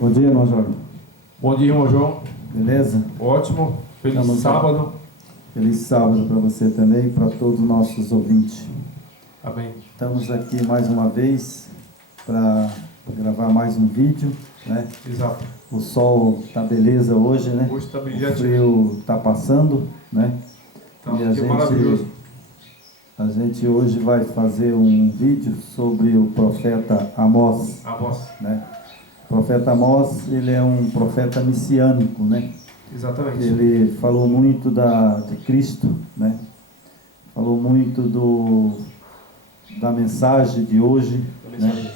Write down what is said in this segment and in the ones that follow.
Bom dia, irmão Jorge. Bom dia, irmão João. Beleza? Ótimo. Feliz sábado. Feliz sábado para você também e para todos os nossos ouvintes. Amém. Estamos aqui mais uma vez para gravar mais um vídeo, né? Exato. O sol tá beleza hoje, né? Hoje está brilhante. O frio tá passando, né? Tá E a maravilhoso. a gente hoje vai fazer um vídeo sobre o profeta Amós, Amós. né? O profeta Amós, ele é um profeta messiânico, né? Exatamente. Ele falou muito de Cristo, né? Falou muito da mensagem de hoje, né?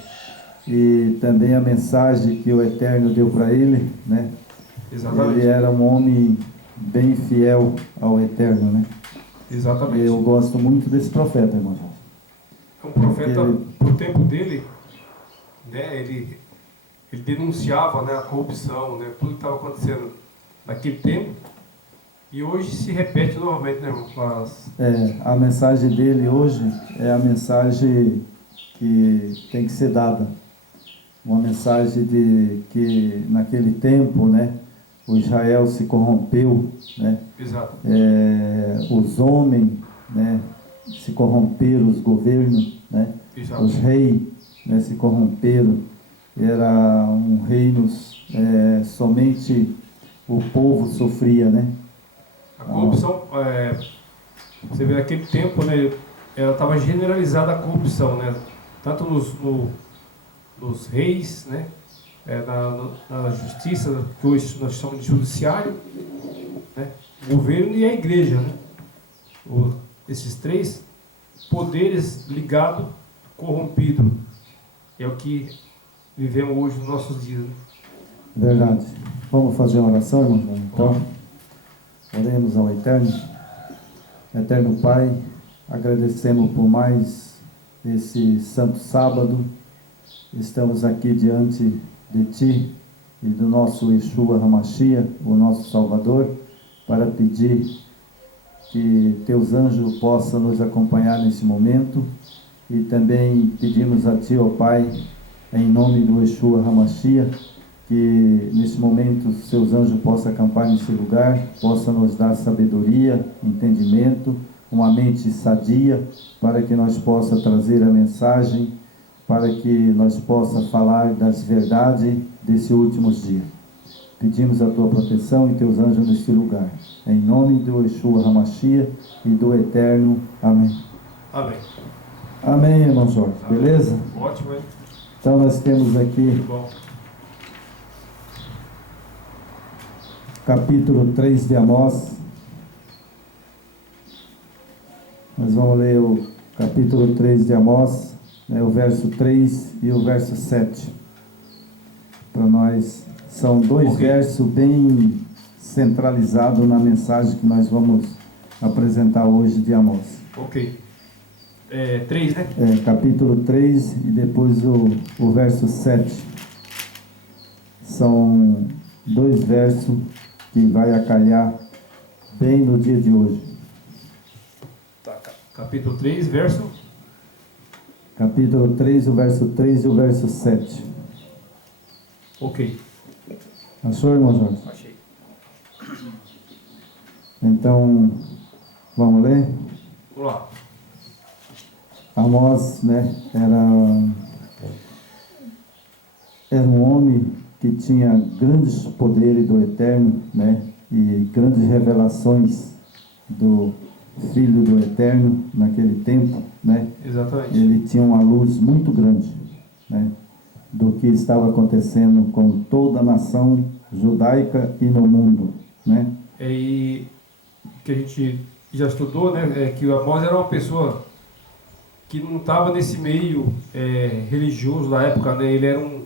E também a mensagem que o Eterno deu para ele, né? Exatamente. Ele era um homem bem fiel ao Eterno, né? Exatamente. Eu gosto muito desse profeta, irmão. É um profeta, pro tempo dele, né? Ele denunciava, né, a corrupção, né? Tudo que estava acontecendo naquele tempo. E hoje se repete novamente, né, irmão? A mensagem dele hoje é a mensagem que tem que ser dada. Uma mensagem de que naquele tempo, né, o Israel se corrompeu, né? Exato. Os homens, né, se corromperam, os governos, né? Exato. Os reis, né, se corromperam. Era um reino somente o povo sofria, né? A corrupção, você vê naquele tempo, né, ela estava generalizada a corrupção, né? Tanto nos reis, né? Na justiça, que hoje nós chamamos de judiciário, né? O governo e a igreja, né? Esses três poderes ligados, corrompidos. É o que vivemos hoje nos nossos dias, né? Verdade. Vamos fazer uma oração, irmão? Então, oremos ao Eterno. Eterno Pai, agradecemos por mais esse santo sábado. Estamos aqui diante de Ti e do nosso Yeshua HaMashiach, o nosso Salvador, para pedir que Teus anjos possam nos acompanhar nesse momento e também pedimos a Ti, ó Pai, em nome do Yeshua HaMashiach, que nesse momento Seus anjos possam acampar nesse lugar, possam nos dar sabedoria, entendimento, uma mente sadia, para que nós possamos trazer a mensagem, para que nós possamos falar das verdades desses últimos dias. Pedimos a Tua proteção e Teus anjos neste lugar. Em nome do Yeshua HaMashiach e do Eterno. Amém. Amém. Amém, irmão Jorge. Amém. Beleza? Ótimo, hein? Então nós temos aqui Muito bom. capítulo 3 de Amós. Nós vamos ler o capítulo 3 de Amós, né, o verso 3 e o verso 7. Para nós, são dois versos bem centralizados na mensagem que nós vamos apresentar hoje de Amós. Ok. 3, né? Capítulo 3 e depois o verso 7. São dois versos que vai acalhar bem no dia de hoje. Tá, capítulo 3, verso? Capítulo 3, o verso 3 e o verso 7. Ok. Achou, irmão Jorge? Achei. Então, vamos ler? Vamos lá. Amós, né, era um homem que tinha grandes poderes do Eterno, né, e grandes revelações do Filho do Eterno naquele tempo, né? Exatamente. Ele tinha uma luz muito grande, né, do que estava acontecendo com toda a nação judaica e no mundo, né? E que a gente já estudou, né, que o Amós era uma pessoa que não estava nesse meio religioso da época, né? Ele era um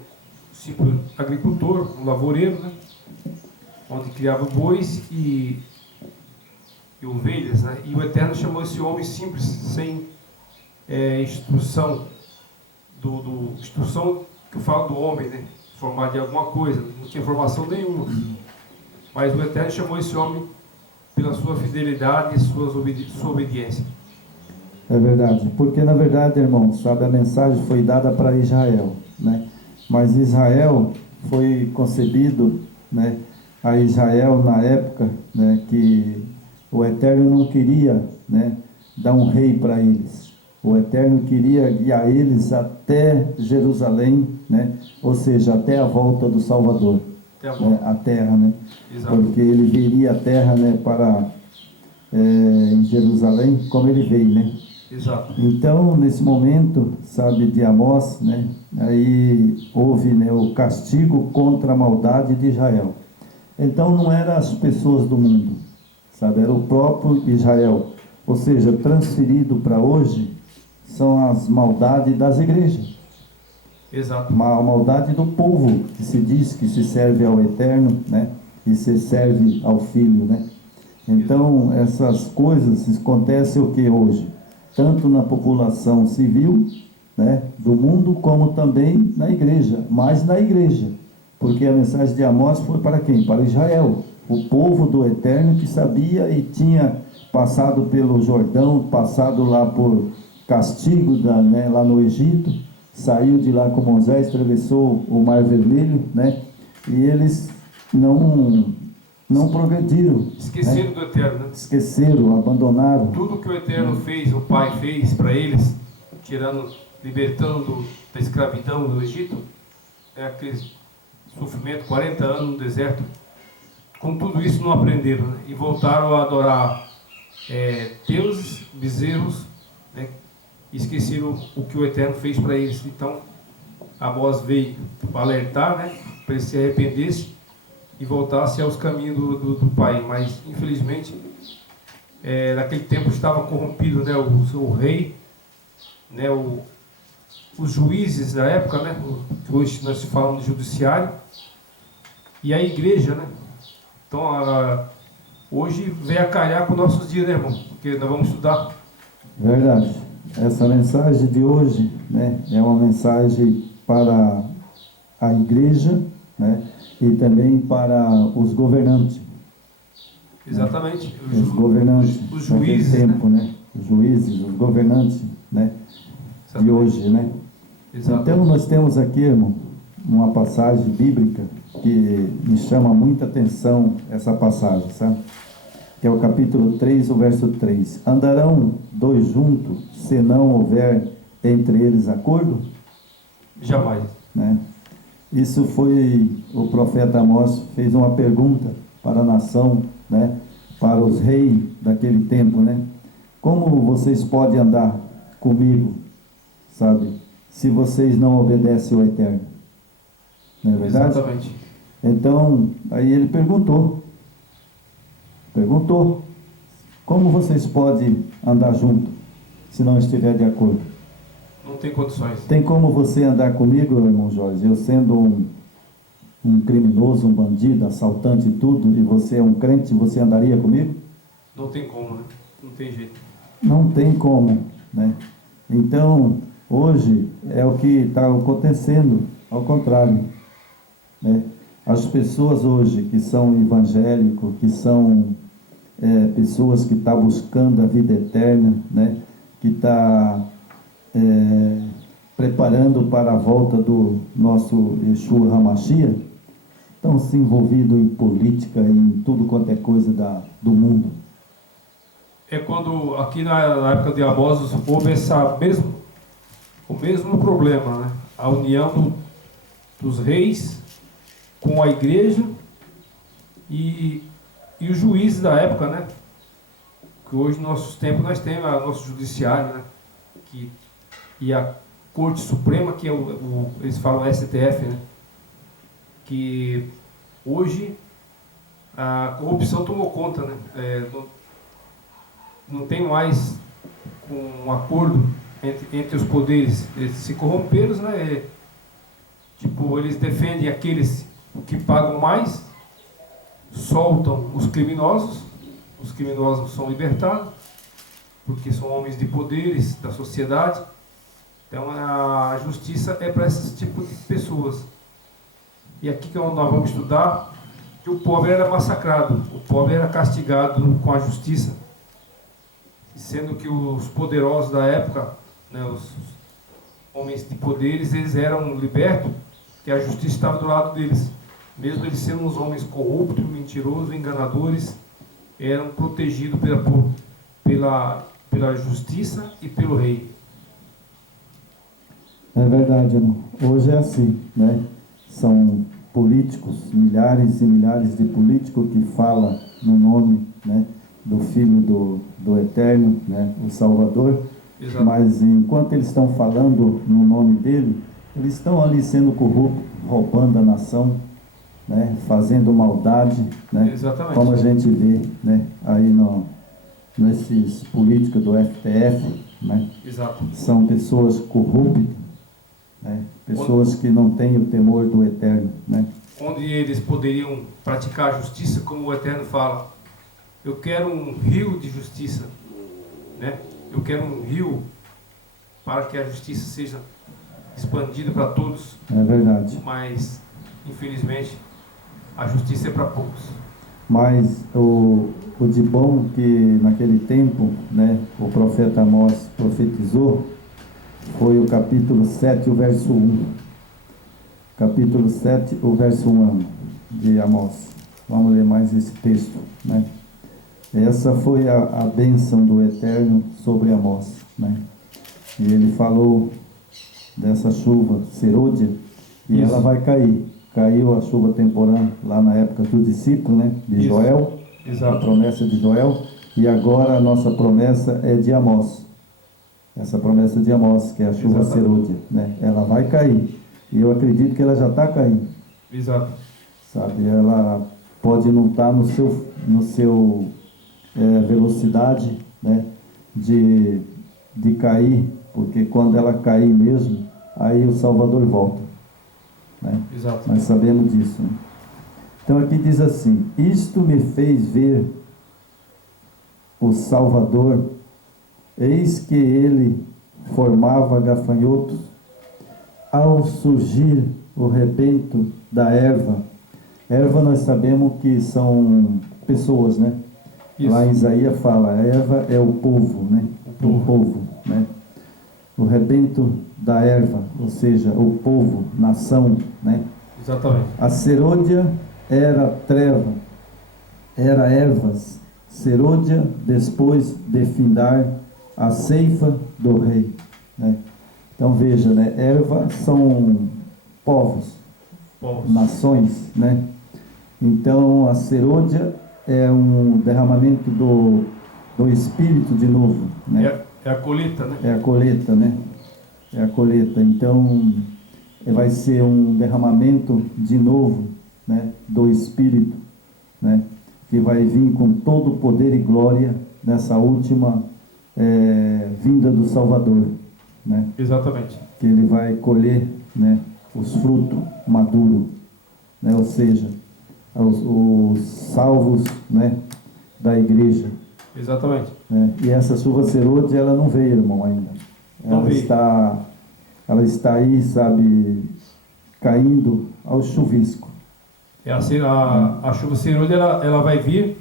simples agricultor, um lavoureiro, né? Onde criava bois e ovelhas, né? E o Eterno chamou esse homem simples, sem instrução, instrução que eu falo do homem, né? Formado de alguma coisa, não tinha formação nenhuma. Mas o Eterno chamou esse homem pela sua fidelidade e sua obediência. É verdade, porque na verdade, irmão, sabe, a mensagem foi dada para Israel, né? Mas Israel foi concebido, né, a Israel na época, né, que o Eterno não queria, né, dar um rei para eles. O Eterno queria guiar eles até Jerusalém, né, ou seja, até a volta do Salvador, né, a terra, né, Exato. porque ele viria a terra, né, para em Jerusalém, como ele veio, né? Exato. Então, nesse momento, sabe, de Amós, né, aí houve, né, o castigo contra a maldade de Israel. Então, não eram as pessoas do mundo, sabe, era o próprio Israel. Ou seja, transferido para hoje, são as maldades das igrejas. Exato. A maldade do povo, que se diz que se serve ao Eterno, né, e se serve ao Filho, né. Então, essas coisas acontecem o que hoje? Tanto na população civil, né, do mundo, como também na igreja, mais na igreja, porque a mensagem de Amós foi para quem? Para Israel, o povo do Eterno que sabia e tinha passado pelo Jordão, passado lá por castigo né, lá no Egito, saiu de lá com Moisés, atravessou o Mar Vermelho, né, e eles não progrediram. Esqueceram, né? do Eterno, né? Esqueceram, abandonaram. Tudo que o Eterno fez, o Pai fez para eles, libertando da escravidão do Egito, aquele sofrimento, 40 anos no deserto, com tudo isso não aprenderam, né? E voltaram a adorar deuses, bezerros, né? E esqueceram o que o Eterno fez para eles. Então, Amós veio para alertar, né? Para eles se arrependessem e voltasse aos caminhos do Pai, mas infelizmente naquele tempo estava corrompido, né, o rei, né, os juízes da época, né, que hoje nós falamos de judiciário, e a igreja, né. Então hoje vem a calhar com nossos dias, né, irmão, porque nós vamos estudar. Verdade. Essa mensagem de hoje, né, é uma mensagem para a igreja, né, e também para os governantes. Exatamente. Né? Os governantes. Os juízes, tempo, né? Os juízes, os governantes, né? De hoje, né? Exatamente. Então nós temos aqui, irmão, uma passagem bíblica que me chama muita atenção, essa passagem, sabe? Que é o capítulo 3, o verso 3. Andarão dois juntos, se não houver entre eles acordo? Jamais. Né? Isso foi, o profeta Amós fez uma pergunta para a nação, né? Para os reis daquele tempo, né? Como vocês podem andar comigo, sabe? Se vocês não obedecem ao Eterno. Não é verdade? Exatamente. Então, aí ele perguntou, como vocês podem andar junto, se não estiver de acordo? Não tem condições. Tem como você andar comigo, irmão Jorge, eu sendo um criminoso, um bandido, assaltante e tudo, e você é um crente, você andaria comigo? Não tem como, né? Não tem jeito. Não tem como, né? Então, hoje é o que está acontecendo, ao contrário, né? As pessoas hoje que são evangélicos, que são pessoas que estão buscando a vida eterna, né? Que está preparando para a volta do nosso Yeshua HaMashiach, estão se envolvidos em política, em tudo quanto é coisa do mundo. É quando, aqui na época de Amós, houve o mesmo problema, né? A união dos reis com a igreja e os juízes da época, né? Que hoje, nos nossos tempos, nós temos o nosso judiciário, né? E a Corte Suprema, que é eles falam STF, né? Que hoje a corrupção tomou conta, né? Não tem mais um acordo entre os poderes. Eles se corromperam, né? Eles defendem aqueles que pagam mais, soltam os criminosos são libertados, porque são homens de poderes da sociedade. Então a justiça é para esse tipo de pessoas. E aqui que nós vamos estudar que o pobre era massacrado, o pobre era castigado com a justiça, sendo que os poderosos da época, né, os homens de poderes, eles eram libertos que a justiça estava do lado deles. Mesmo eles sendo uns homens corruptos, mentirosos, enganadores, eram protegidos pela justiça e pelo rei. É verdade, irmão. Hoje é assim, né? São políticos, milhares e milhares de políticos que falam no nome, né, do Filho do Eterno, né, o Salvador. Exato. Mas enquanto eles estão falando no nome dele, eles estão ali sendo corruptos, roubando a nação, né, fazendo maldade, né? Exatamente. Como a gente vê, né, aí nesses políticos do STF, né? Exato. São pessoas corruptas, né? Pessoas que não têm o temor do Eterno, né? Onde eles poderiam praticar a justiça, como o Eterno fala. Eu quero um rio de justiça, né? Eu quero um rio para que a justiça seja expandida para todos. É verdade. Mas, infelizmente, a justiça é para poucos. Mas o de bom que naquele tempo, né, o profeta Amós profetizou, foi o capítulo 7, o verso 1. Capítulo 7, o verso 1 de Amós. Vamos ler mais esse texto, né? Essa foi a bênção do Eterno sobre Amós, né? E ele falou dessa chuva serôdia, e Isso. ela vai cair. Caiu a chuva temporã lá na época do discípulo, né, de Isso. Joel, Exato. a promessa de Joel, e agora a nossa promessa é de Amós. Essa promessa de Amós, que é a chuva Exatamente. serôdia, né? Ela vai cair. E eu acredito que ela já está caindo. Exato. Sabe? Ela pode não estar no seu velocidade, né, de cair, porque quando ela cair mesmo, aí o Salvador volta, né? Exato. Nós sabemos disso, né? Então aqui diz assim: isto me fez ver o Salvador, eis que ele formava gafanhotos ao surgir o rebento da erva. Erva nós sabemos que são pessoas, né? Isso. Lá em Isaías fala, a erva é o povo, né? O povo, né? O rebento da erva, ou seja, o povo, nação, né? Exatamente. A serôdia era treva, era ervas, serôdia depois de findar a ceifa do rei, né? Então veja, né? Erva são povos, nações, né? Então a serôdia é um derramamento do Espírito de novo, né? É a colheita, né? É a colheita, né? É a colheita. Então vai ser um derramamento de novo, né, do Espírito, né? Que vai vir com todo o poder e glória nessa última vinda do Salvador, né? Exatamente. Que ele vai colher, né, os frutos maduros, né? Ou seja, os salvos, né, da igreja. Exatamente. Né? E essa chuva serôdia, ela não veio, irmão, ainda. Ela está aí, sabe, caindo ao chuvisco. A chuva serôdia, ela vai vir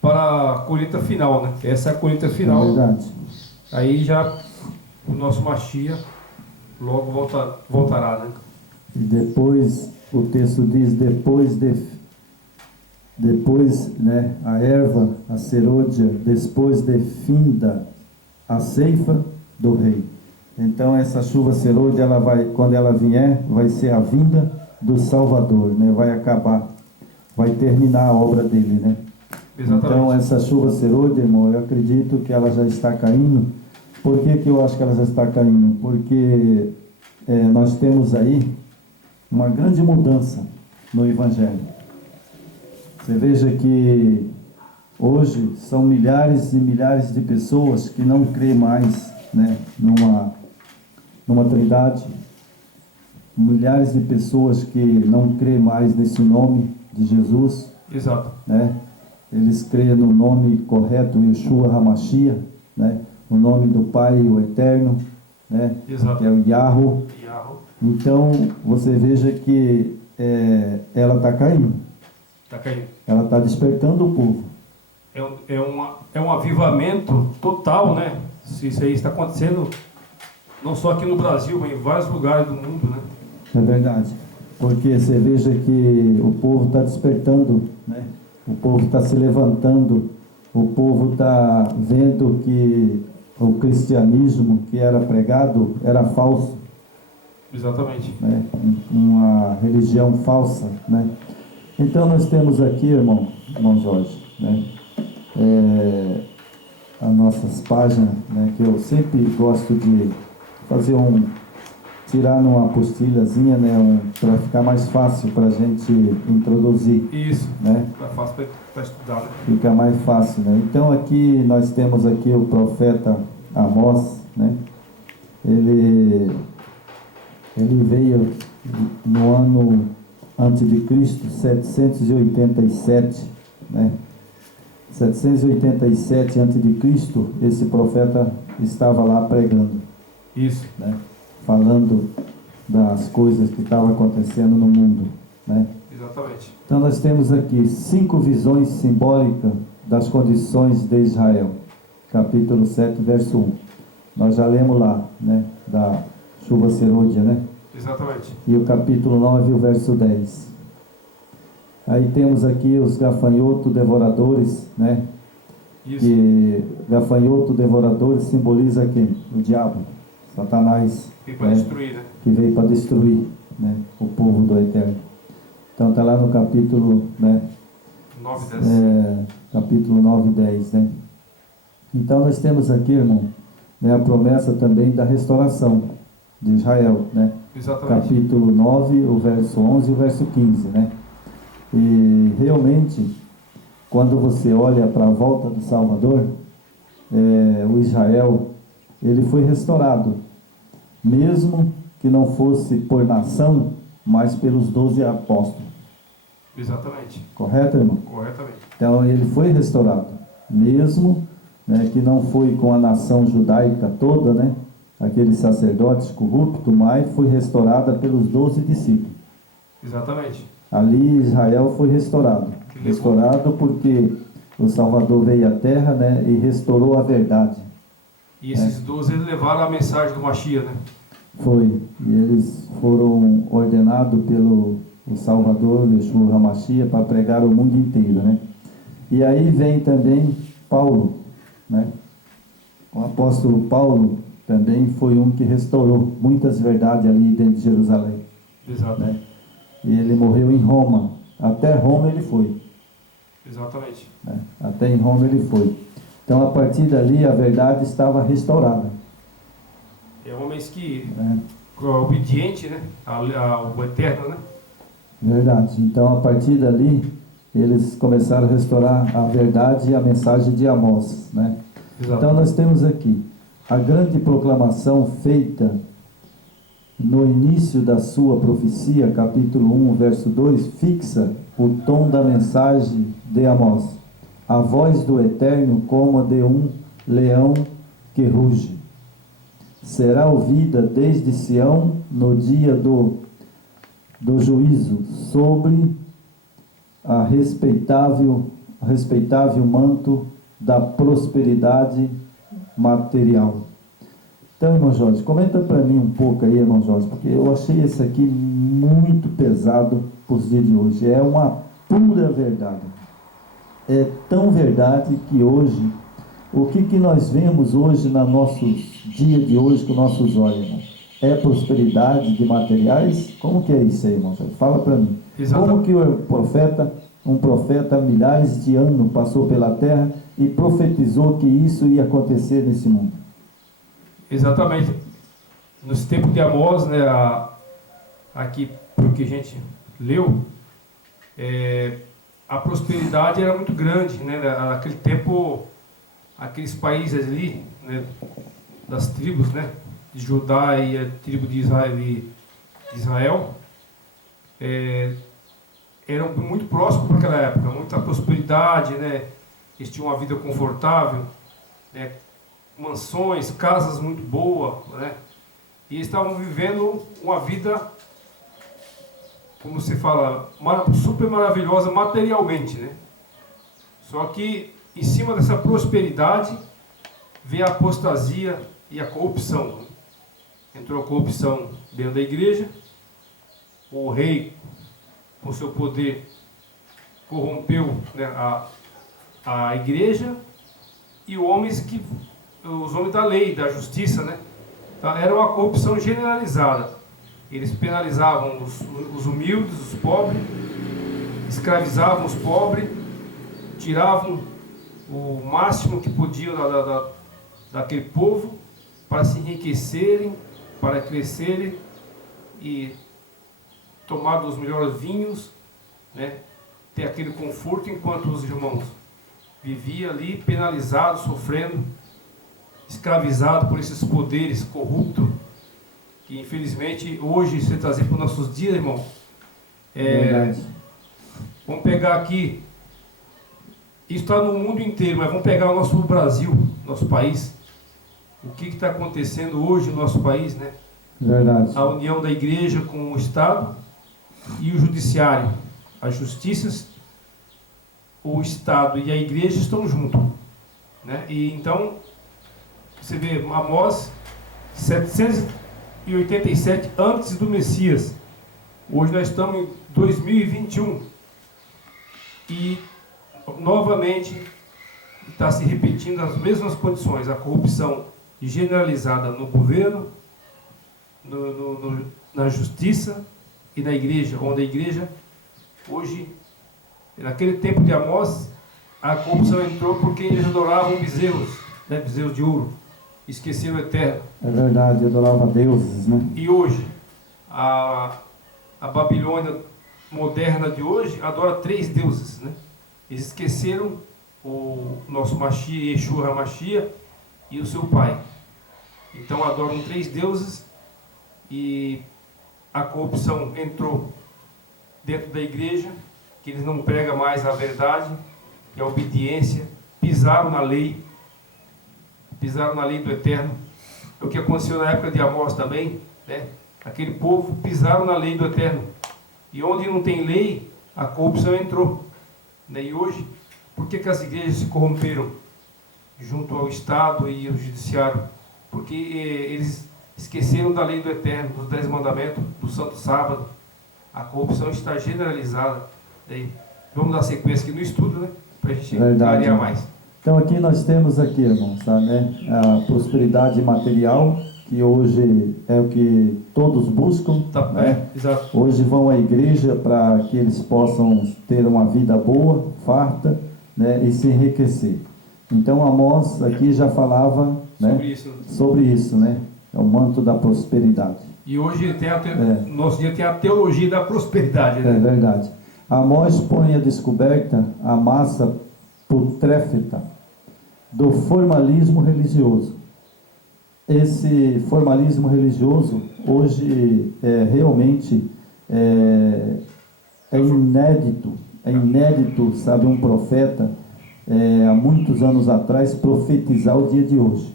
para a colheita final, né? Essa é a colheita final. É verdade. Aí já o nosso Mashiach logo voltará, né? E depois, o texto diz, depois, né, a erva, a serôdia, depois de finda a ceifa do rei. Então essa chuva serôdia, ela vai, quando ela vier, vai ser a vinda do Salvador, né? Vai acabar, vai terminar a obra dele, né? Exatamente. Então essa chuva serôdia, irmão, eu acredito que ela já está caindo. Por que eu acho que ela já está caindo? Porque nós temos aí uma grande mudança no Evangelho. Você veja que hoje são milhares e milhares de pessoas que não crêem mais, né, numa Trindade. Milhares de pessoas que não crêem mais nesse nome de Jesus. Exato. Né? Eles creem no nome correto, Yeshua HaMashiach, né? O nome do Pai, o Eterno, né? Exato. Que é o Yahweh. Então, você veja que ela está caindo. Está caindo. Ela está despertando o povo. É um avivamento total, né? Isso aí está acontecendo não só aqui no Brasil, mas em vários lugares do mundo, né? É verdade. Porque você veja que o povo está despertando, né? O povo está se levantando, o povo está vendo que o cristianismo que era pregado era falso. Exatamente. Né? Uma religião falsa, né? Então nós temos aqui, irmão Jorge, né? As nossas páginas, né? Que eu sempre gosto de fazer tirar numa apostilhazinha, né? Para ficar mais fácil para a gente introduzir. Isso, né? é fácil para estudar, né? Fica mais fácil, né? Então aqui nós temos aqui o profeta Amós, né? Ele veio no ano antes de Cristo, 787, né? 787 antes de Cristo, esse profeta estava lá pregando. Isso. Né? Falando das coisas que estavam acontecendo no mundo, né? Exatamente. Então nós temos aqui 5 visões simbólicas das condições de Israel. Capítulo 7, verso 1. Nós já lemos lá, né? Da chuva serôdia, né? Exatamente. E o capítulo 9, o verso 10. Aí temos aqui os gafanhotos devoradores, né? Isso. Que gafanhoto devoradores simboliza quem? O diabo, Satanás. Veio para destruir, né? Que veio para destruir, né? O povo do Eterno. Então está lá no capítulo, né? 9 e 10. Capítulo 9 e 10, né? Então nós temos aqui, irmão, né, a promessa também da restauração de Israel, né? Exatamente. Capítulo 9, o verso 11 e o verso 15, né? E realmente, quando você olha para a volta do Salvador, o Israel, ele foi restaurado, mesmo que não fosse por nação, mas pelos 12 apóstolos. Exatamente. Correto, irmão? Corretamente. Então ele foi restaurado, mesmo, né, que não foi com a nação judaica toda, né, aqueles sacerdotes corruptos, mas foi restaurada pelos 12 discípulos. Exatamente. Ali Israel foi restaurado. Restaurado porque o Salvador veio à terra, né, e restaurou a verdade. E esses 12 eles levaram a mensagem do Mashiach, né? Foi. E eles foram ordenados pelo o Salvador, Yeshua HaMashiach, para pregar o mundo inteiro, né? E aí vem também Paulo, né? O apóstolo Paulo também foi um que restaurou muitas verdades ali dentro de Jerusalém. Exato. Né? E ele morreu em Roma. Até Roma ele foi. Exatamente. Né? Até em Roma ele foi. Então a partir dali a verdade estava restaurada. É homens que obediente, né? Ao Eterno, né? Verdade. Então a partir dali eles começaram a restaurar a verdade e a mensagem de Amós, né? Exato. Então nós temos aqui a grande proclamação feita no início da sua profecia, capítulo 1, verso 2, fixa o tom da mensagem de Amós. A voz do Eterno como a de um leão que ruge. Será ouvida desde Sião no dia do juízo sobre a respeitável manto da prosperidade material. Então, irmão Jorge, comenta para mim um pouco aí, irmão Jorge, porque eu achei esse aqui muito pesado para os dias de hoje. É uma pura verdade. É tão verdade que hoje, o que nós vemos hoje no nosso dia de hoje com nossos olhos, irmão? É prosperidade de materiais? Como que é isso aí, irmão Jorge? Fala para mim. Exatamente. Como que um profeta, milhares de anos passou pela terra e profetizou que isso ia acontecer nesse mundo? Exatamente. Nesse tempo de Amós, né, aqui, pelo que a gente leu, a prosperidade era muito grande, né? Naquele tempo, aqueles países ali, né, das tribos, né, de Judá e a tribo de Israel, eram muito próximos para aquela época, muita prosperidade, né? Eles tinham uma vida confortável, né? Mansões, casas muito boas, né? E eles estavam vivendo uma vida, como se fala, super maravilhosa materialmente, né? Só que em cima dessa prosperidade veio a apostasia e a corrupção. Entrou a corrupção dentro da igreja o rei, com seu poder, corrompeu, né, a igreja e os homens da lei, da justiça, né? Então, era uma corrupção generalizada. Eles penalizavam os humildes, os pobres, escravizavam os pobres, tiravam o máximo que podiam daquele povo para se enriquecerem, para crescerem e tomar dos melhores vinhos, né? Ter aquele conforto, enquanto os irmãos viviam ali penalizados, sofrendo, escravizados por esses poderes corruptos, que infelizmente hoje, se trazer para os nossos dias, irmão, vamos pegar aqui, isso está no mundo inteiro, mas vamos pegar o nosso Brasil, nosso país, o que está acontecendo hoje no nosso país, né? Verdade. A união da igreja com o Estado e o judiciário, as justiças, o Estado e a igreja estão juntos, né? E então, você vê, Amós 787 antes do Messias, hoje nós estamos em 2021 e novamente está se repetindo as mesmas condições, a corrupção generalizada no governo, na justiça e na igreja, onde a igreja hoje, naquele tempo de Amós, a corrupção entrou porque eles adoravam bezerros, né, bezerros de ouro, esqueceram o eterno. É verdade, adorava deuses, né? E hoje, a Babilônia moderna de hoje adora 3 deuses, né? Eles esqueceram o nosso Mashiach, Yeshua HaMashiach, e o seu pai. Então adoram 3 deuses e a corrupção entrou dentro da igreja, que eles não pregam mais a verdade e a obediência, pisaram na lei do Eterno. É o que aconteceu na época de Amós também, né? Aquele povo pisaram na lei do Eterno, e onde não tem lei, a corrupção entrou, né? E hoje, por que as igrejas se corromperam junto ao Estado e ao Judiciário? Porque eles esqueceram da lei do Eterno, dos 10 mandamentos, do Santo Sábado. A corrupção está generalizada. Daí, vamos dar sequência aqui no estudo, né? Para a gente clarear mais. Então aqui nós temos aqui, irmãos, tá, né? A prosperidade material, que hoje é o que todos buscam, tá, né? Exato. Hoje vão à igreja para que eles possam ter uma vida boa, farta, né? E se enriquecer. Então Amós aqui já falava, né? Sobre isso, né? É o manto da prosperidade. E hoje no nosso dia tem a teologia da prosperidade, né? É verdade. Amós põe à descoberta a massa putréfita do formalismo religioso. Esse formalismo religioso hoje realmente é inédito, sabe, um profeta há muitos anos atrás profetizar o dia de hoje,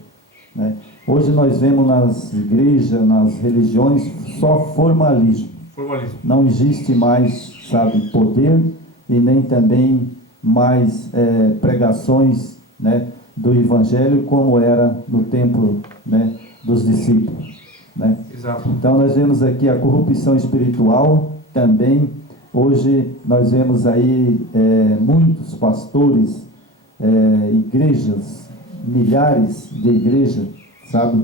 né? Hoje nós vemos nas igrejas, nas religiões, só formalismo. Não existe mais, sabe, poder e nem também mais pregações, né, do Evangelho como era no tempo, né, dos discípulos, né? Exato. Então nós vemos aqui a corrupção espiritual também. Hoje nós vemos aí muitos pastores, igrejas, milhares de igrejas, sabe,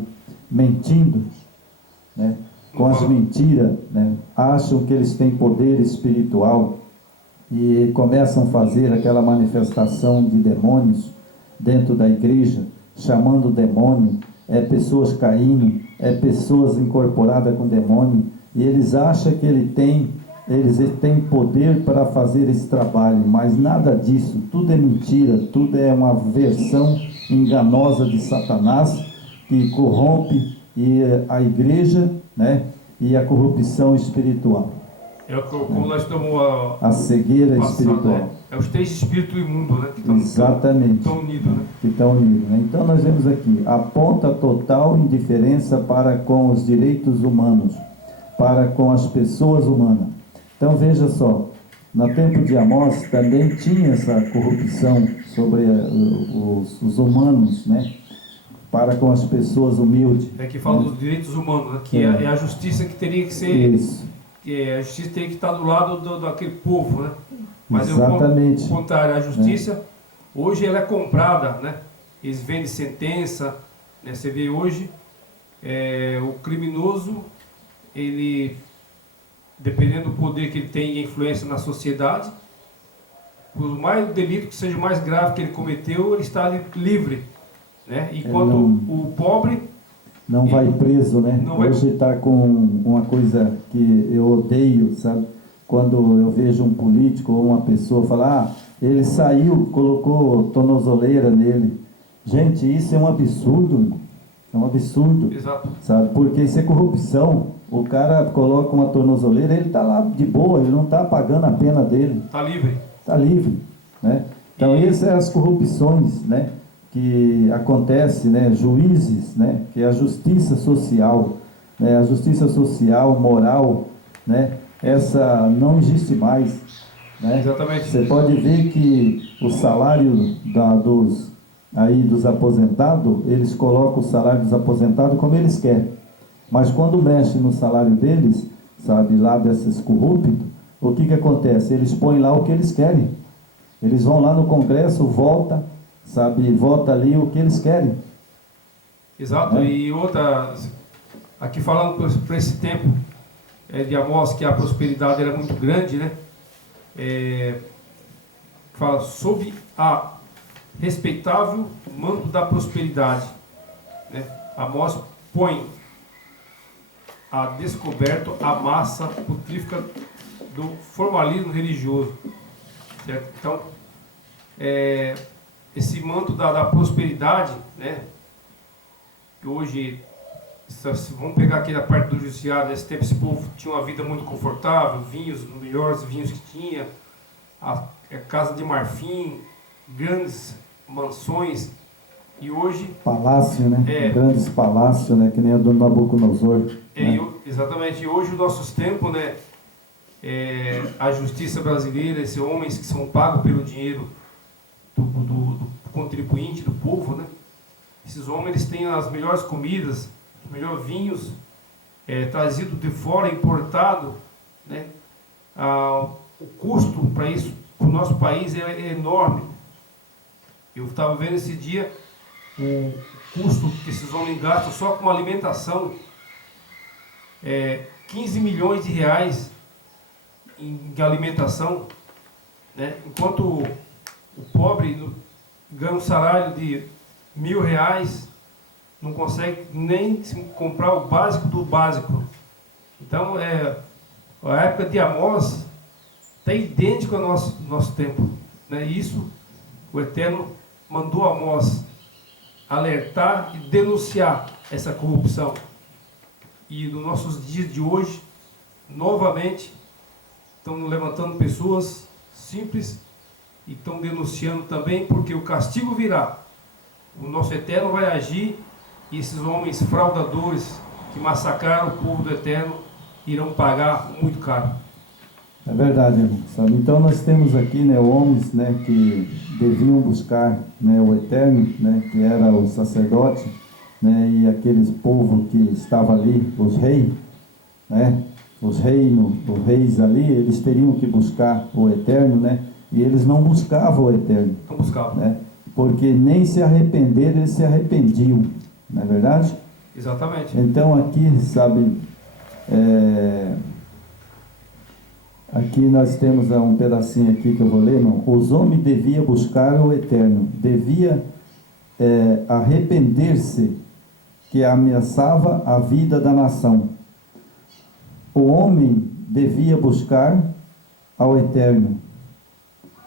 mentindo, né, com as mentiras, né, acham que eles têm poder espiritual e começam a fazer aquela manifestação de demônios dentro da igreja, chamando o demônio, pessoas caindo, pessoas incorporadas com demônio, e eles acham que eles têm poder para fazer esse trabalho, mas nada disso, tudo é mentira, tudo é uma versão enganosa de Satanás, que corrompe a igreja, né, e a corrupção espiritual. Como nós estamos a cegueira espiritual. É os 3 espíritos imundos, né? Que Exatamente. Estão unidos, né? Que estão unidos, né? Então nós vemos aqui, aponta total indiferença para com os direitos humanos, para com as pessoas humanas. Então veja só, no tempo de Amós também tinha essa corrupção sobre os humanos, né? Para com as pessoas humildes. Que fala dos direitos humanos, né? Que é a justiça que teria que ser... Isso. a justiça tem que estar do lado daquele povo, né? Mas Exatamente. o contrário, a justiça, hoje ela é comprada, né? Eles vendem sentença, né? Você vê hoje, o criminoso, ele, dependendo do poder que ele tem e influência na sociedade, por mais delito que seja mais grave que ele cometeu, ele está livre, né? Enquanto o pobre não vai preso, né? Hoje está com uma coisa que eu odeio, sabe? Quando eu vejo um político ou uma pessoa falar, ele saiu, colocou tornozeleira nele. Gente, isso é um absurdo, é um absurdo. Exato. Sabe? Porque isso é corrupção. O cara coloca uma tornozeleira, ele está lá de boa, ele não está pagando a pena dele. Está livre. Está livre, né? Então, essas são as corrupções, né? Que acontece, né, juízes, né, que é a justiça social, né, a justiça social, moral, né, essa não existe mais, né? Exatamente. Você pode ver que o salário dos aposentados, eles colocam o salário dos aposentados como eles querem, mas quando mexe no salário deles, sabe, lá desses corruptos, o que acontece? Eles põem lá o que eles querem, eles vão lá no Congresso, vota ali o que eles querem. Exato, né? E outra, aqui falando por esse tempo de Amós, que a prosperidade era muito grande, né? Fala, sob a respeitável manto da prosperidade, né? Amós põe a descoberto a massa putrífica do formalismo religioso, certo? Então, esse manto da prosperidade, né? Que hoje, vamos pegar aqui da parte do judiciário, nesse tempo esse povo tinha uma vida muito confortável, vinhos, os melhores vinhos que tinha, a casa de marfim, grandes mansões, e hoje... Palácio, né? Grandes palácios, né? Que nem a do Nabucodonosor. Né? Exatamente, e hoje, nos nossos tempos, né? A justiça brasileira, esses homens que são pagos pelo dinheiro do contribuinte, do povo, né? Esses homens, eles têm as melhores comidas, os melhores vinhos, trazido de fora, importado, né? O custo para isso, para o nosso país, é enorme. Eu estava vendo esse dia o custo que esses homens gastam só com alimentação, 15 milhões de reais em alimentação, né? Enquanto o pobre ganha um salário de R$1.000, não consegue nem comprar o básico do básico. Então, a época de Amós está idêntica ao nosso tempo, né? Isso, o Eterno mandou Amós alertar e denunciar essa corrupção. E nos nossos dias de hoje, novamente, estão levantando pessoas simples e estão denunciando também, porque o castigo virá. O nosso Eterno vai agir e esses homens fraudadores que massacraram o povo do Eterno irão pagar muito caro. É verdade, irmão. Sabe? Então nós temos aqui, né, homens, né, que deviam buscar, né, o Eterno, né, que era o sacerdote, né, e aqueles povo que estava ali, os reis, né, os reis ali, eles teriam que buscar o Eterno, né, e eles não buscavam o Eterno. Não buscavam. Né, porque nem se arrependeram, eles se arrependiam, não é verdade? Exatamente. Então aqui, sabe, aqui nós temos um pedacinho aqui que eu vou ler, irmão. Os homens deviam buscar o Eterno, devia arrepender-se que ameaçava a vida da nação. O homem devia buscar ao Eterno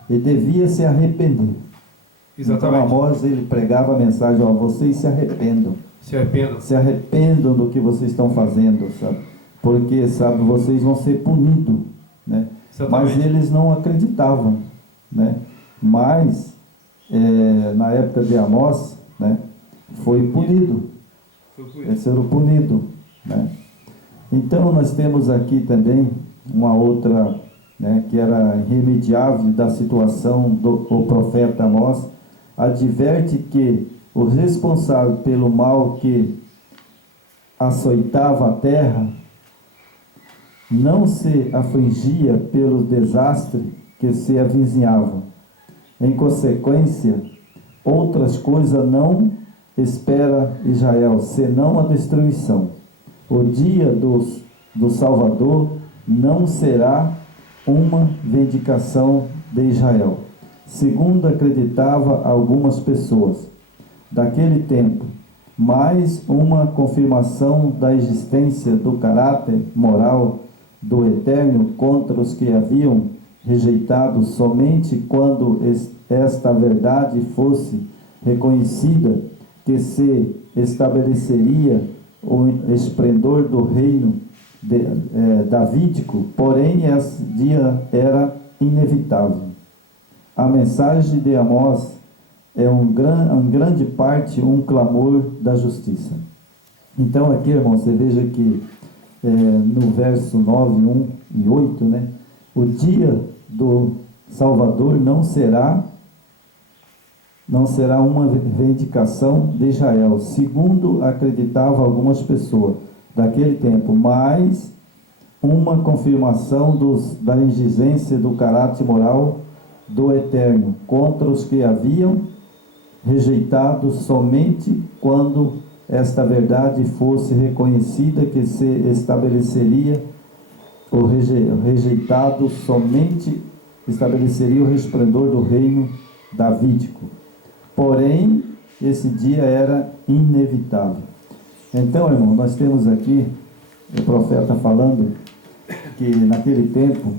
e devia se arrepender. Exatamente. Então Amós, ele pregava a mensagem, vocês se arrependam. Se arrependam. Se arrependam do que vocês estão fazendo, sabe? Porque, sabe, vocês vão ser punidos, né? Mas eles não acreditavam, né? Mas, na época de Amós, né, foi punido. Eles foram punidos, né? Então, nós temos aqui também uma outra, né, que era irremediável da situação do profeta Amós, adverte que o responsável pelo mal que açoitava a terra não se afligia pelo desastre que se avizinhava. Em consequência, outras coisas não espera Israel, senão a destruição. O dia do Salvador não será uma vindicação de Israel, segundo acreditava algumas pessoas daquele tempo, mas uma confirmação da existência do caráter moral do Eterno contra os que haviam rejeitado somente quando esta verdade fosse reconhecida, que se estabeleceria o esplendor do reino davídico, porém esse dia era inevitável. A mensagem de Amós é em grande parte um clamor da justiça. Então aqui, irmão, você veja que no verso 9, 1 e 8, né, o dia do Salvador não será uma vindicação de Israel, segundo acreditavam algumas pessoas daquele tempo, mas uma confirmação da exigência do caráter moral do Eterno contra os que haviam rejeitado somente quando esta verdade fosse reconhecida, que se estabeleceria o rejeitado somente estabeleceria o resplendor do reino davídico. Porém, esse dia era inevitável. Então, irmão, nós temos aqui o profeta falando que naquele tempo,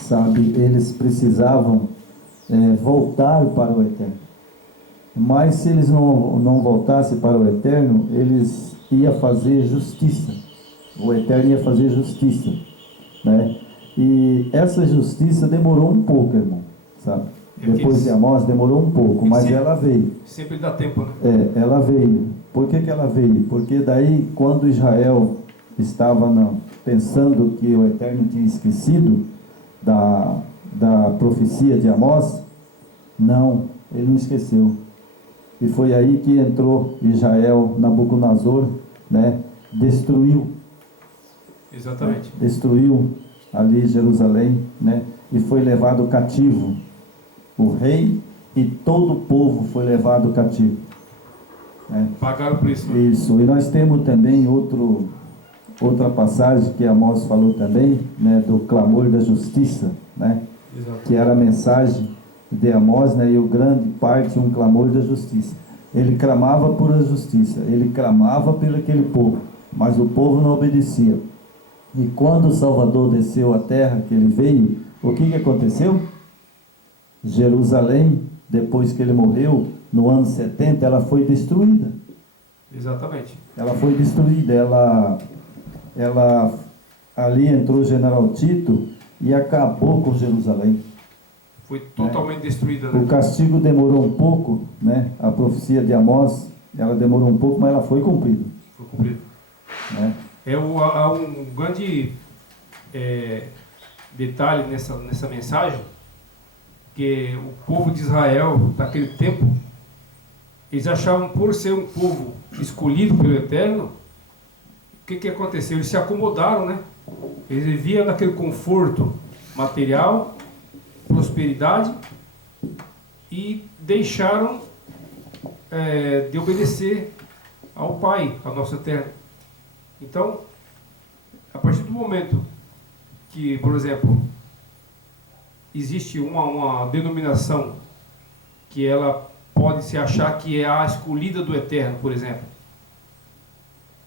sabe, eles precisavam voltar para o Eterno. Mas se eles não voltassem para o Eterno, eles iam fazer justiça. O Eterno ia fazer justiça, né? E essa justiça demorou um pouco, irmão, sabe? Depois de Amós demorou um pouco, mas ela veio. Sempre dá tempo, né? Ela veio. Por que ela veio? Porque daí, quando Israel estava pensando que o Eterno tinha esquecido da profecia de Amós, não, ele não esqueceu. E foi aí que entrou Israel, Nabucodonosor, né? Destruiu. Exatamente. Destruiu ali Jerusalém, né? E foi levado cativo. O rei e todo o povo foi levado cativo. Né? Pagaram por isso. Isso. E nós temos também outra passagem que Amós falou também, né? Do clamor da justiça, né? Exato. Que era a mensagem de Amós, né? E o grande parte, um clamor da justiça. Ele clamava por a justiça, ele clamava pelo aquele povo, mas o povo não obedecia. E quando o Salvador desceu à terra que ele veio, o que aconteceu? Jerusalém, depois que ele morreu, no ano 70, ela foi destruída. Exatamente. Ela foi destruída, ela ali entrou o general Tito e acabou com Jerusalém. Foi totalmente destruída, né? O castigo demorou um pouco, né? A profecia de Amós, ela demorou um pouco, mas ela foi cumprida. Foi cumprida. Né? Há um grande detalhe nessa mensagem, que o povo de Israel, naquele tempo, eles achavam, por ser um povo escolhido pelo Eterno, o que aconteceu? Eles se acomodaram, né? Eles viviam naquele conforto material, prosperidade, e deixaram de obedecer ao Pai, ao nosso Eterno. Então, a partir do momento que, por exemplo, existe uma denominação que ela pode se achar que é a escolhida do Eterno, por exemplo.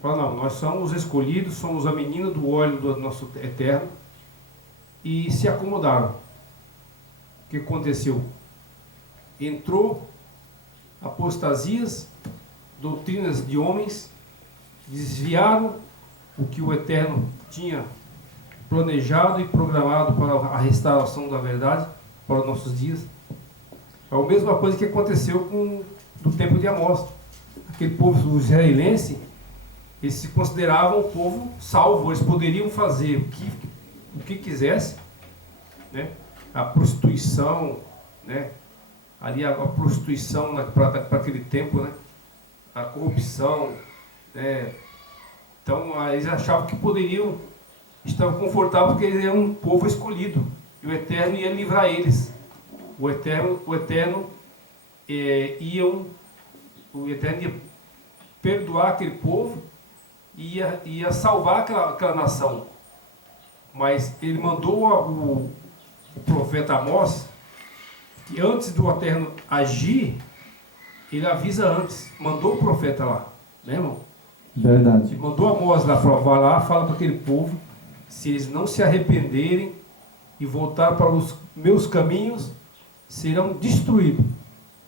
Fala, não, nós somos os escolhidos, somos a menina do óleo do nosso Eterno, e se acomodaram. O que aconteceu? Entrou apostasias, doutrinas de homens, desviaram o que o Eterno tinha planejado e programado para a restauração da verdade para os nossos dias. É a mesma coisa que aconteceu no tempo de Amós. Aquele povo israelense, eles se consideravam um povo salvo, eles poderiam fazer o que quisesse, né? A prostituição, né? Ali a prostituição para aquele tempo, né? A corrupção, né? Então eles achavam que poderiam estavam confortáveis porque eles eram um povo escolhido. E o Eterno ia livrar eles. O Eterno ia perdoar aquele povo e ia salvar aquela nação. Mas ele mandou o profeta Amós, que antes do Eterno agir, ele avisa antes. Mandou o profeta lá, né, irmão? Verdade. Ele mandou Amós lá, vai lá, fala para aquele povo, se eles não se arrependerem e voltar para os meus caminhos, serão destruídos.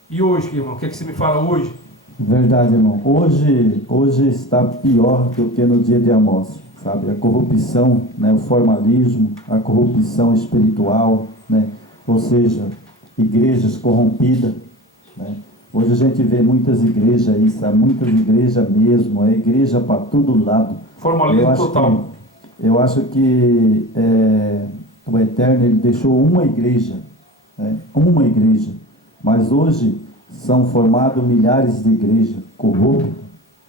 E hoje, irmão, o que você me fala hoje? Verdade, irmão. Hoje está pior do que no dia de Amós, sabe? A corrupção, né? O formalismo, a corrupção espiritual, né? Ou seja, igrejas corrompidas, né? Hoje a gente vê muitas igrejas aí, sabe? Muitas igrejas mesmo, é igreja para todo lado. Formalismo total. Eu acho que o Eterno, ele deixou uma igreja, né? Uma igreja, mas hoje são formados milhares de igrejas corruptas,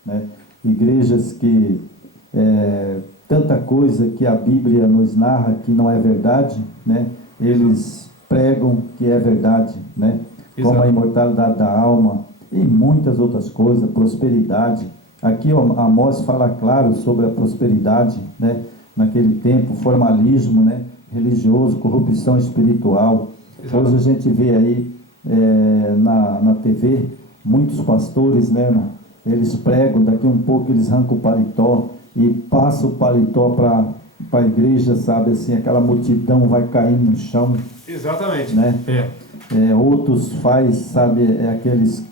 né? Igrejas que tanta coisa que a Bíblia nos narra que não é verdade, né? Eles pregam que é verdade, né? Exato. Como a imortalidade da alma e muitas outras coisas, prosperidade. Aqui Amós fala claro sobre a prosperidade, né? Naquele tempo, formalismo, né? Religioso, corrupção espiritual. Exato. Hoje a gente vê aí na TV muitos pastores, né, irmão? Eles pregam, daqui um pouco eles arrancam o paletó e passam o paletó para a igreja, sabe, assim, aquela multidão vai caindo no chão. Exatamente, né? Outros faz, sabe, aqueles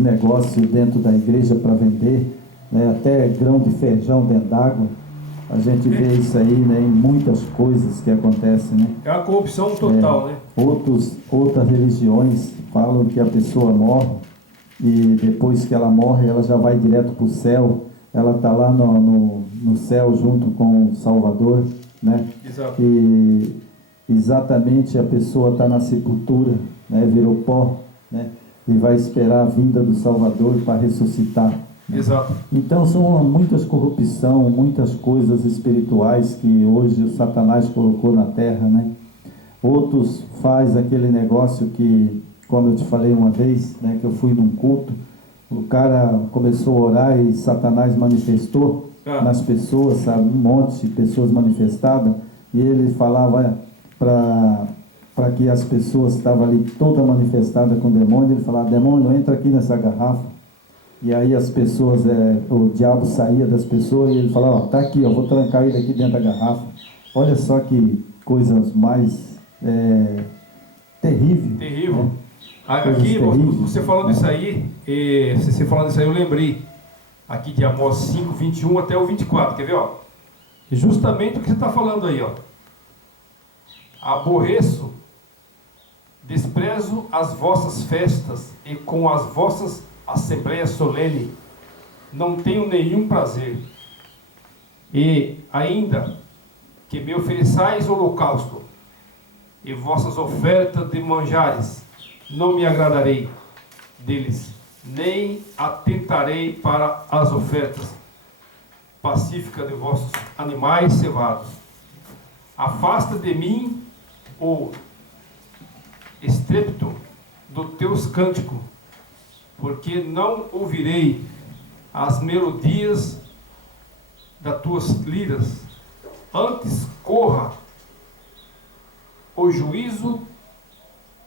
negócios dentro da igreja para vender, né? Até grão de feijão dentro d'água. A gente vê isso aí, né, em muitas coisas que acontecem, né? É uma corrupção total, né? Outras religiões falam que a pessoa morre e depois que ela morre, ela já vai direto para o céu. Ela está lá no céu junto com o Salvador, né? Exato. E exatamente a pessoa está na sepultura, né? Virou pó, né? E vai esperar a vinda do Salvador para ressuscitar. Exato. Então são muitas corrupção, muitas coisas espirituais que hoje o Satanás colocou na terra, né? Outros faz aquele negócio que, como eu te falei uma vez, né, que eu fui num culto, o cara começou a orar e Satanás manifestou nas pessoas, sabe, um monte de pessoas manifestadas, e ele falava para que as pessoas estavam ali toda manifestada com demônio, ele falava: demônio, entra aqui nessa garrafa. E aí as pessoas, o diabo saía das pessoas e ele falava: ó, tá aqui, ó, vou trancar ele aqui dentro da garrafa. Olha só que coisas mais terrível. Né? Aqui, você falando isso aí, eu lembrei aqui de Amós 5, 21 até o 24, quer ver, ó? Justamente o que você está falando aí, ó. Aborreço, desprezo as vossas festas e com as vossas assembleias solenes não tenho nenhum prazer. E ainda que me ofereçais holocausto e vossas ofertas de manjares, não me agradarei deles, nem atentarei para as ofertas pacíficas de vossos animais cevados. Afasta de mim o estrépito dos teus cânticos, porque não ouvirei as melodias das tuas liras. Antes corra o juízo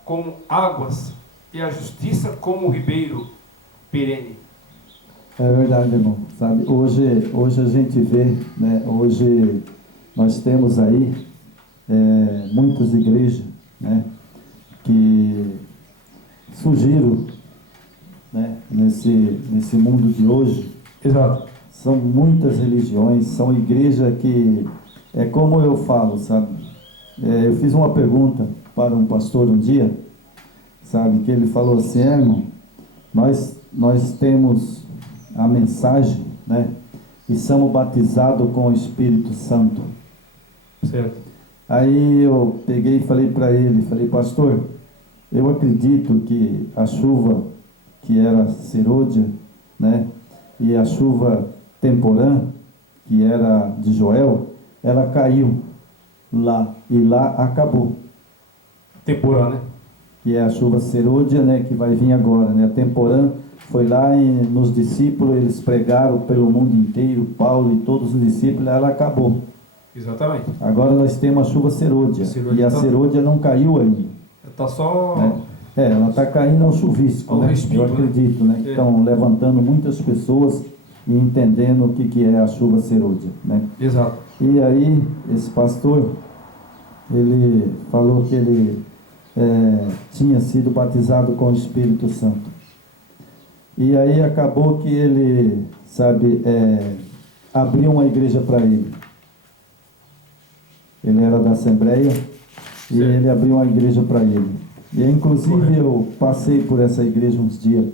como águas e a justiça como um ribeiro perene. É verdade, irmão. Sabe, hoje a gente vê, né? Hoje nós temos aí muitas igrejas, né, que surgiram, né, nesse mundo de hoje. Exato. São muitas religiões, são igrejas que, como eu falo, sabe, eu fiz uma pergunta para um pastor um dia, sabe, que ele falou assim: irmão, nós temos a mensagem, né, e somos batizados com o Espírito Santo. Certo. Aí eu peguei e falei para ele, pastor, eu acredito que a chuva que era serôdia, né, e a chuva temporã, que era de Joel, ela caiu lá, e lá acabou. Temporã, né? Que é a chuva serôdia, né, que vai vir agora, né? A temporã foi lá e nos discípulos, eles pregaram pelo mundo inteiro, Paulo e todos os discípulos, ela acabou. Exatamente. Agora nós temos a chuva serôdia, e a serôdia não caiu ainda. Está só... Né? Ela está caindo ao chuvisco, né? Eu acredito, né? Que estão levantando muitas pessoas e entendendo o que é a chuva serôdia, né? Exato. E aí, esse pastor, ele falou que ele tinha sido batizado com o Espírito Santo. E aí acabou que ele, sabe, abriu uma igreja para ele. Ele era da Assembleia e ele abriu uma igreja para ele. E inclusive eu passei por essa igreja uns dias.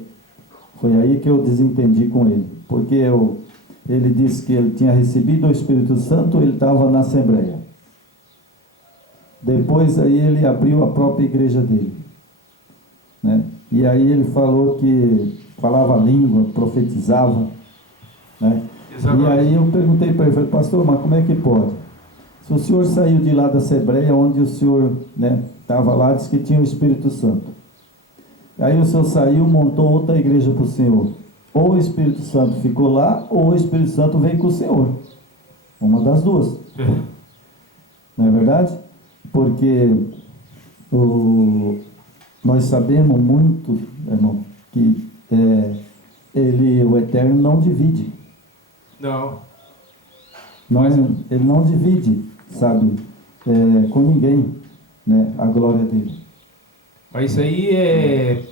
Foi aí que eu desentendi com ele. Porque ele disse que ele tinha recebido o Espírito Santo, ele estava na Assembleia. Depois aí ele abriu a própria igreja dele, né? E aí ele falou que falava língua, profetizava, né? E aí eu perguntei para ele, falei, pastor, mas como é que pode? Se o senhor saiu de lá da Assembleia, onde o senhor, né, estava lá, disse que tinha o Espírito Santo. Aí o senhor saiu, montou outra igreja para o senhor. Ou o Espírito Santo ficou lá, ou o Espírito Santo veio com o senhor. Uma das duas. Não é verdade? Porque nós sabemos muito, irmão, que o Eterno não divide. Não. Ele não divide, sabe, com ninguém, né, a glória dele. Mas isso aí é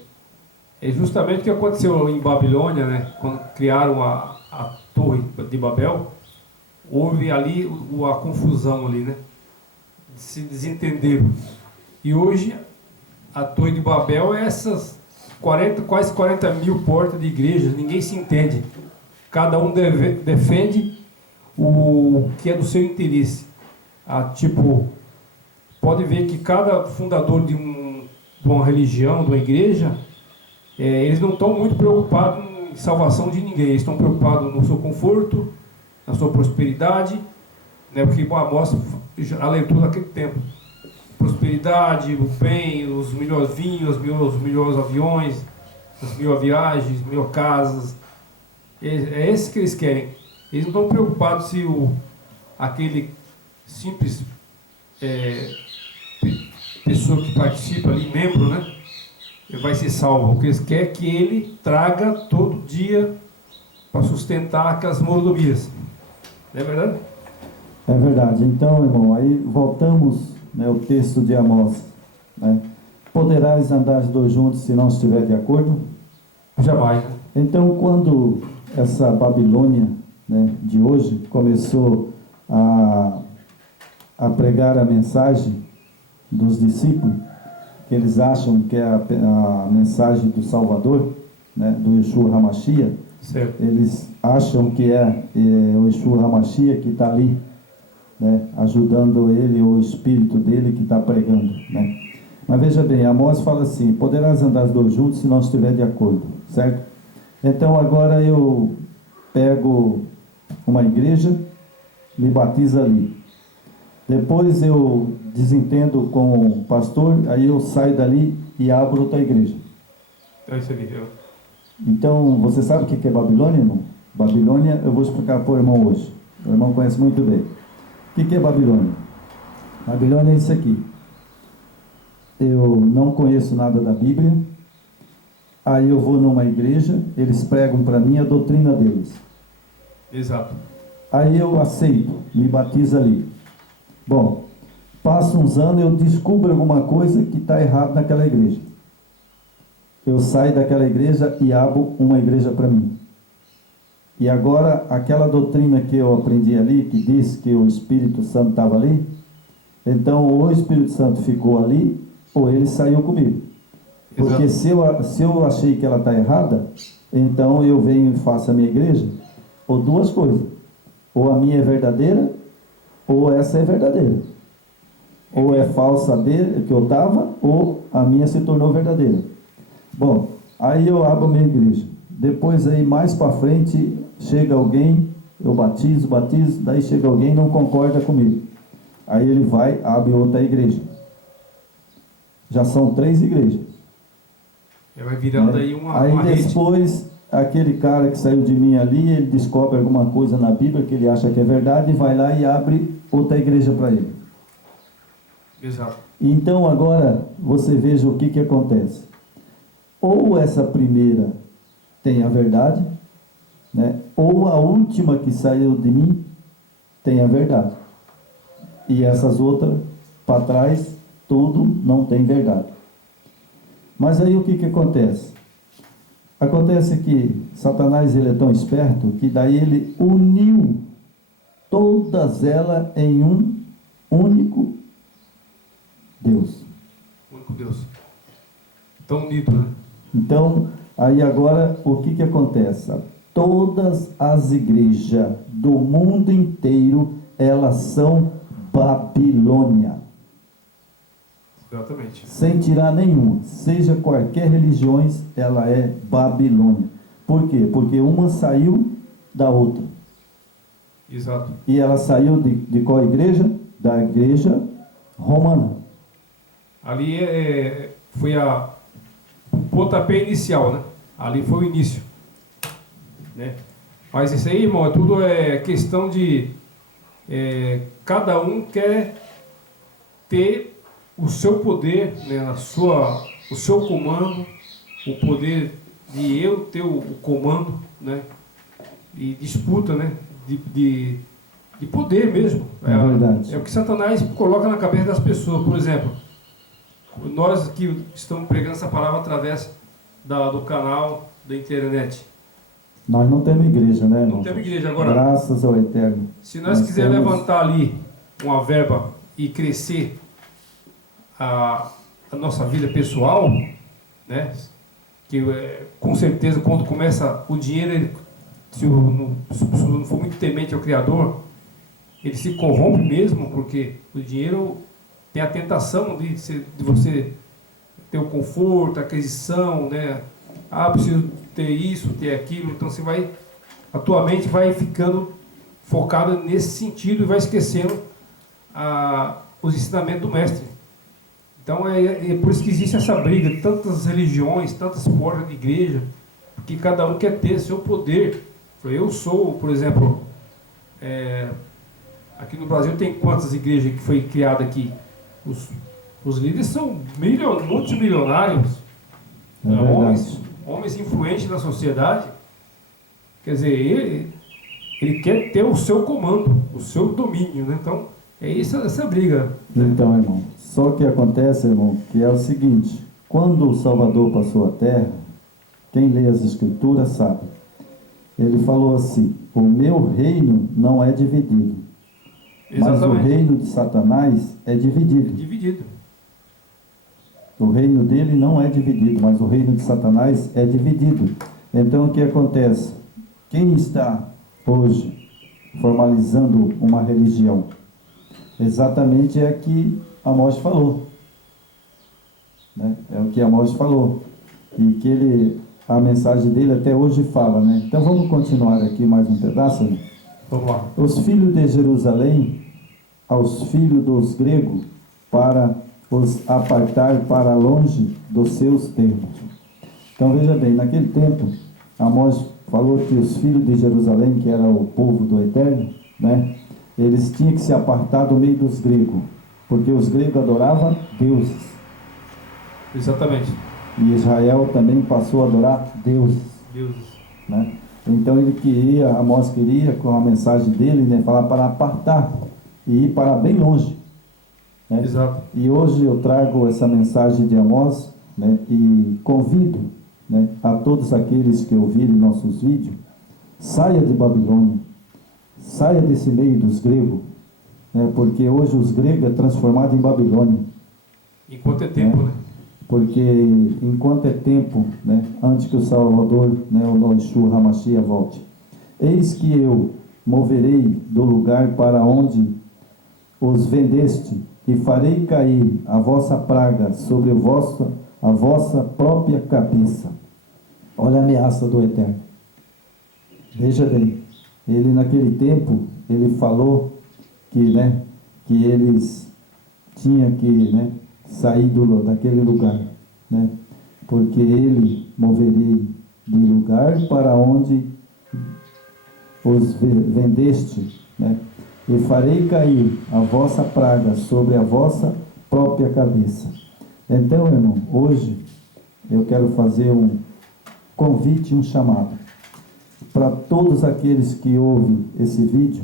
justamente o que aconteceu em Babilônia, né? Quando criaram a Torre de Babel, houve ali a confusão ali, né? Se desentenderam. E hoje a Torre de Babel é essas quase 40 mil portas de igrejas, ninguém se entende. Cada um defende o que é do seu interesse. Tipo, pode ver que cada fundador de uma religião, de uma igreja, eles não estão muito preocupados em salvação de ninguém, eles estão preocupados no seu conforto, na sua prosperidade, né? Porque mostra a leitura daquele tempo. Prosperidade, o bem, os melhores vinhos, os melhores aviões, as melhores viagens, as melhores casas. É esse que eles querem. Eles não estão preocupados se aquele simples pessoa que participa ali, membro, né, vai ser salvo. O que eles querem é que ele traga todo dia para sustentar aquelas mordomias. Não é verdade? É verdade. Então, irmão, aí voltamos, né, o texto de Amós, né? Poderás andar os dois juntos se não estiver de acordo? Jamais. Então, quando essa Babilônia, né, de hoje começou a pregar a mensagem dos discípulos, que eles acham que é a mensagem do Salvador, né, do Yeshua HaMashiach, certo. Eles acham que é o Yeshua HaMashiach que está ali, né, ajudando ele, o espírito dele que está pregando, né? Mas veja bem, Amós fala assim, poderás andar os dois juntos se não estiver de acordo, certo? Então agora eu pego uma igreja, me batizo ali. Depois eu desentendo com o pastor, aí eu saio dali e abro outra igreja. É isso aí. Então, você sabe o que é Babilônia, irmão? Babilônia, eu vou explicar para o irmão hoje. O irmão conhece muito bem. O que é Babilônia? Babilônia é isso aqui. Eu não conheço nada da Bíblia. Aí eu vou numa igreja, eles pregam para mim a doutrina deles. Exato. Aí eu aceito, me batizo ali. Bom, passa uns anos, eu descubro alguma coisa que está errado naquela igreja. Eu saio daquela igreja e abro uma igreja para mim. E agora, aquela doutrina que eu aprendi ali, que diz que o Espírito Santo estava ali, então ou o Espírito Santo ficou ali, ou ele saiu comigo. Porque se eu achei que ela está errada, então eu venho e faço a minha igreja, ou duas coisas. Ou a minha é verdadeira, ou essa é verdadeira. Ou é falsa dele, que eu estava, ou a minha se tornou verdadeira. Bom, aí eu abro a minha igreja. Depois aí, mais para frente, chega alguém eu batizo, daí chega alguém e não concorda comigo. Aí ele vai, abre outra igreja. Já são 3 igrejas. Vai virando aí uma aí rede. Depois, aquele cara que saiu de mim ali, ele descobre alguma coisa na Bíblia que ele acha que é verdade, e vai lá e abre outra igreja para ele. Exato. Então agora, você veja o que acontece. Ou essa primeira tem a verdade, né? Ou a última que saiu de mim tem a verdade. E essas outras, para trás, tudo não tem verdade. Mas aí o que acontece? Acontece que Satanás, ele é tão esperto que daí ele uniu todas elas em um único Deus. Único Deus. Tão unido, né? Então, aí agora o que acontece? Todas as igrejas do mundo inteiro, elas são Babilônia. Exatamente. Sem tirar nenhuma. Seja qualquer religião, ela é Babilônia. Por quê? Porque uma saiu da outra. Exato. E ela saiu de qual igreja? Da igreja romana. Ali foi o pontapé inicial, né? Ali foi o início, né? Mas isso aí, irmão, tudo é questão de cada um quer ter o seu poder, né? O seu comando, o poder de eu ter o comando, né? E disputa, né? De poder mesmo. É verdade. É o que Satanás coloca na cabeça das pessoas. Por exemplo, nós que estamos pregando essa palavra através do canal da internet. Nós não temos igreja, né, irmão? Não temos igreja. Agora, graças ao Eterno. Se nós quisermos levantar ali uma verba e crescer a nossa vida pessoal, né? Que com certeza quando começa o dinheiro, se não for muito temente ao Criador, ele se corrompe mesmo, porque o dinheiro tem a tentação de você ter o conforto, a aquisição, né? Preciso ter isso, ter aquilo. Então você a tua mente vai ficando focada nesse sentido e vai esquecendo os ensinamentos do mestre. Então é por isso que existe essa briga, tantas religiões, tantas portas de igreja, porque cada um quer ter seu poder. Eu sou, por exemplo, aqui no Brasil tem quantas igrejas que foi criada aqui? Os líderes são multimilionários, homens influentes na sociedade. Quer dizer, ele quer ter o seu comando, o seu domínio, né? Então, é isso, essa briga. Então, irmão, só que acontece, irmão, que é o seguinte: quando o Salvador passou a terra, quem lê as Escrituras sabe, ele falou assim: o meu reino não é dividido. Exatamente. Mas o reino de Satanás é dividido. O reino dele não é dividido, mas o reino de Satanás é dividido. Então o que acontece? Quem está hoje formalizando uma religião? Exatamente é o que Amós falou. Né? É o que Amós falou. E que a mensagem dele até hoje fala, né? Então vamos continuar aqui mais um pedaço, né? Vamos lá. Os filhos de Jerusalém, aos filhos dos gregos, para os apartar para longe dos seus termos. Então veja bem, naquele tempo, Amós falou que os filhos de Jerusalém, que era o povo do Eterno, né? Eles tinham que se apartar do meio dos gregos, porque os gregos adoravam deuses. Exatamente. E Israel também passou a adorar deuses. Né? Então Amós queria, com a mensagem dele, né, falar para apartar e ir para bem longe. Né? Exato. E hoje eu trago essa mensagem de Amós, né, e convido, né, a todos aqueles que ouvirem nossos vídeos, saia de Babilônia, saia desse meio dos gregos, né, porque hoje os gregos é transformado em Babilônia. Enquanto é tempo, né? Porque enquanto é tempo, né, antes que o Salvador, né, o Yeshua HaMashiach volte, eis que eu moverei do lugar para onde os vendeste e farei cair a vossa praga sobre a vossa própria cabeça. Olha a ameaça do Eterno. Veja bem, ele naquele tempo, ele falou que, né, que eles tinham que, né, sair daquele lugar, né, porque ele moveria de lugar para onde os vendeste, né, e farei cair a vossa praga sobre a vossa própria cabeça. Então, irmão, hoje eu quero fazer um convite, um chamado para todos aqueles que ouvem esse vídeo.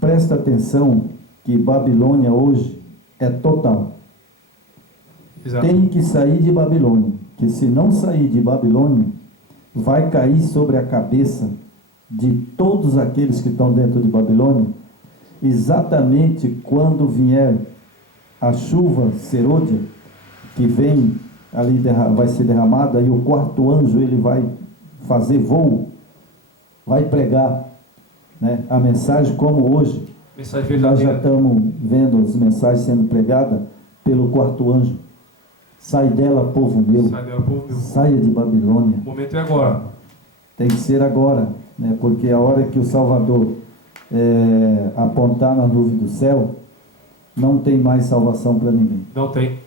Presta atenção que Babilônia hoje é total. Exato. Tem que sair de Babilônia, que se não sair de Babilônia, vai cair sobre a cabeça de todos aqueles que estão dentro de Babilônia, exatamente quando vier a chuva serôdia, que vem ali, vai ser derramada, e o quarto anjo ele vai fazer voo, vai pregar, né, a mensagem, como hoje Mensagem nós já verdadeira. estamos vendo as mensagens sendo pregadas pelo quarto anjo. Sai dela, povo meu, Sai dela, povo meu. saia de Babilônia. O momento é agora. Tem que ser agora, né? Porque a hora que o Salvador apontar na nuvem do céu, não tem mais salvação para ninguém. Não tem.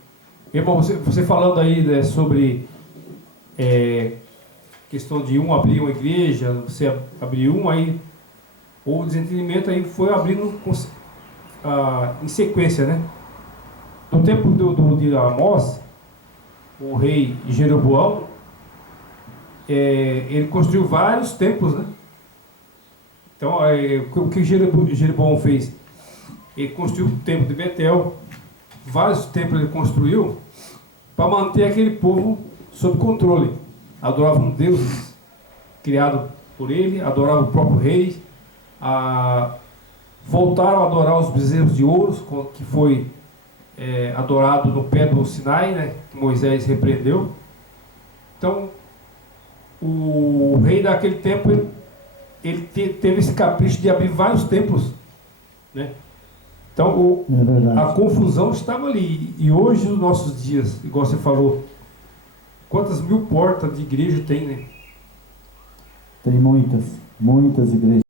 Irmão, você falando aí, né, sobre questão de abrir uma igreja, você abrir aí, o desentendimento aí foi abrindo em sequência, né? No tempo de Amós, o rei Jeroboão, ele construiu vários templos, né? Então, o que Jeroboão fez? Ele construiu o templo de Betel, vários templos ele construiu para manter aquele povo sob controle. Adoravam deuses criados por ele, adoravam o próprio rei, voltaram a adorar os bezerros de ouro, que foi adorado no pé do Sinai, né, que Moisés repreendeu. Então, o rei daquele tempo, ele teve esse capricho de abrir vários templos, né? Então, a confusão estava ali. E hoje, nos nossos dias, igual você falou, quantas mil portas de igreja tem, né? Tem muitas igrejas.